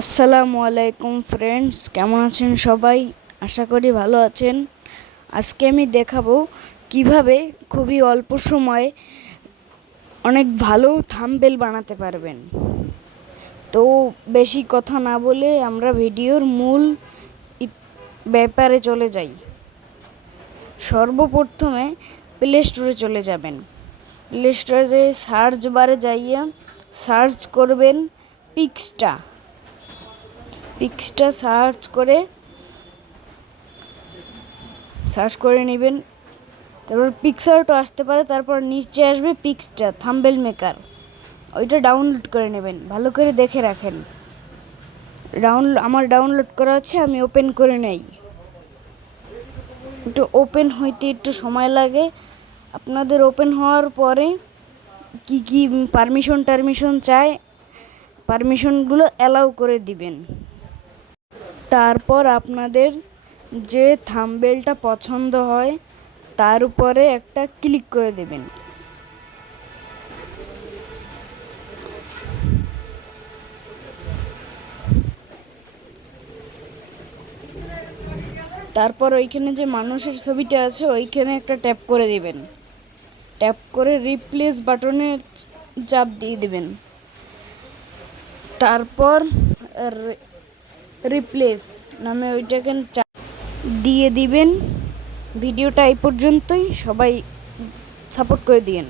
আসসালামু আলাইকুম ফ্রেন্ডস, কেমন আছেন সবাই? আশা করি ভালো আছেন। আজকে আমি দেখাবো কিভাবে খুবই অল্প সময়ে অনেক ভালো থাম্বনেল বানাতে পারবেন। তো বেশি কথা না বলে আমরা ভিডিওর মূল ব্যাপারে চলে যাই। সর্বপ্রথমে প্লে স্টোরে চলে যাবেন। প্লে স্টোরে যেয়ে সার্চ বারে যাইয়া সার্চ করবেন পিক্সটা সার্চ করে নেবেন। তারপর পিক্সারটা আসতে পারে, তারপর নিচে আসবে পিক্সটা থাম্বনেল মেকার, ওইটা ডাউনলোড করে নেবেন। ভালো করে দেখে রাখেন। আমার ডাউনলোড করা আছে, আমি ওপেন করে নেই। একটু ওপেন হইতে একটু সময় লাগে। আপনাদের ওপেন হওয়ার পরে কি কি পারমিশন চায়, পারমিশনগুলো অ্যালাউ করে দিবেন। তারপর আপনাদের যে থাম্বনেলটা পছন্দ হয় তার উপরে একটা ক্লিক করে দেবেন। তারপর ওইখানে যে মানুষের ছবিটা আছে ওইখানে একটা ট্যাপ করে দিবেন। ট্যাপ করে রিপ্লেস বাটনে চাপ দিয়ে দিবেন। তারপর রিপ্লেস নামে ওইটাকে চাপ দিয়ে দিবেন। ভিডিওটা এই পর্যন্তই, সবাই সাপোর্ট করে দিয়েন।